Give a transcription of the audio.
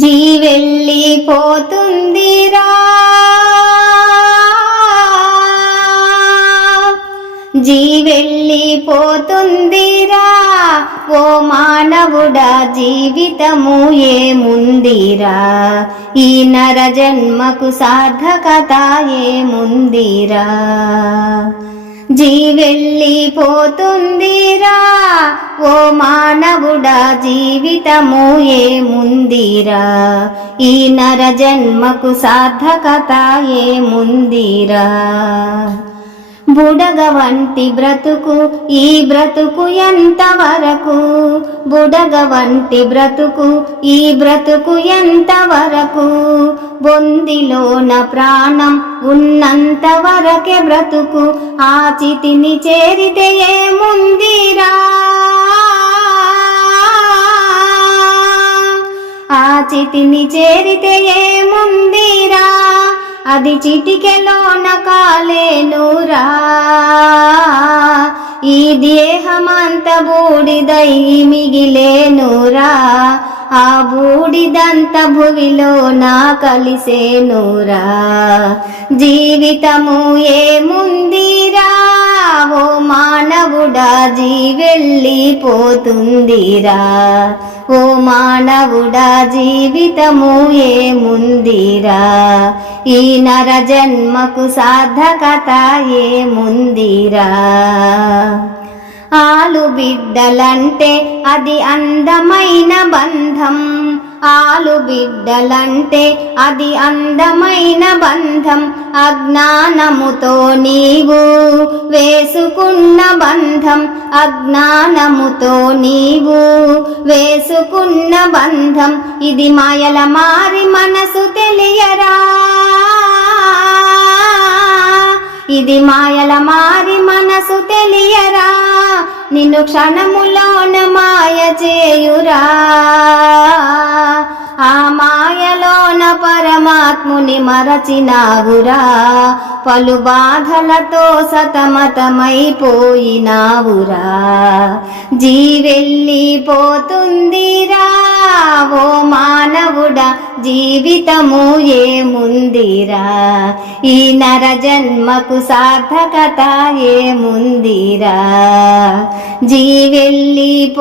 జీవెళ్ళిపోతుందిరా జీవెళ్ళిపోతుందిరా ఓ మానవుడా జీవితము ఏముందిరా ఈ నర జన్మకు సార్థకత ఏముందిరా జీవెళ్ళిపోతుందిరా ఓ మానవుడా జీవితము ఏముందిరా ఈ నర జన్మకు సార్థకత ఏముందిరా బుడగ వంటి బ్రతుకు ఈ బ్రతుకు ఎంతవరకు బుడగ వంటి బ్రతుకు ఈ బ్రతుకు ఎంతవరకు బొందిలోన ప్రాణం ఉన్నంత వరకే బ్రతుకు ఆ చితిని చేరితే ఏముందిరా ఆ చితిని చేరితే ఏముందిరా అది చిటికెలోన కాలేనురా ఈ దేహమంత బూడిదై మిగిలేనురా ఆ బూడిదంత భువిలోన కలిసేనురా జీవితము ఏముందిరా ఓ మానవుడా జీవెళ్ళిపోతుందిరా ఓ మానవుడా జీవితము ఏముందిరా ఈ నర జన్మకు సార్థకత ఏముందిరా ఆలు బిడ్డలంటే అది అందమైన బంధం ఆలు బిడ్డలంటే అది అందమైన బంధం అజ్ఞానముతో నీవు వేసుకున్న బంధం అజ్ఞానముతో నీవు వేసుకున్న బంధం ఇది మాయల మారి మనసు తెలియరా ఇది మాయల మారి మనసు తెలియరా నిన్ను క్షణములోన మాయ చేయురా ఆ మాయలోన పరమాత్ముని మరచినావురా పలు బాధలతో సతమతమైపోయినావురా జీవెళ్ళిపోతుందిరా ఓ మానవుడా జీవితము ఏముందిరా ఈ నర జన్మకు సార్థకత ఏముందిరా జీవెళ్ళిపోతుందిరా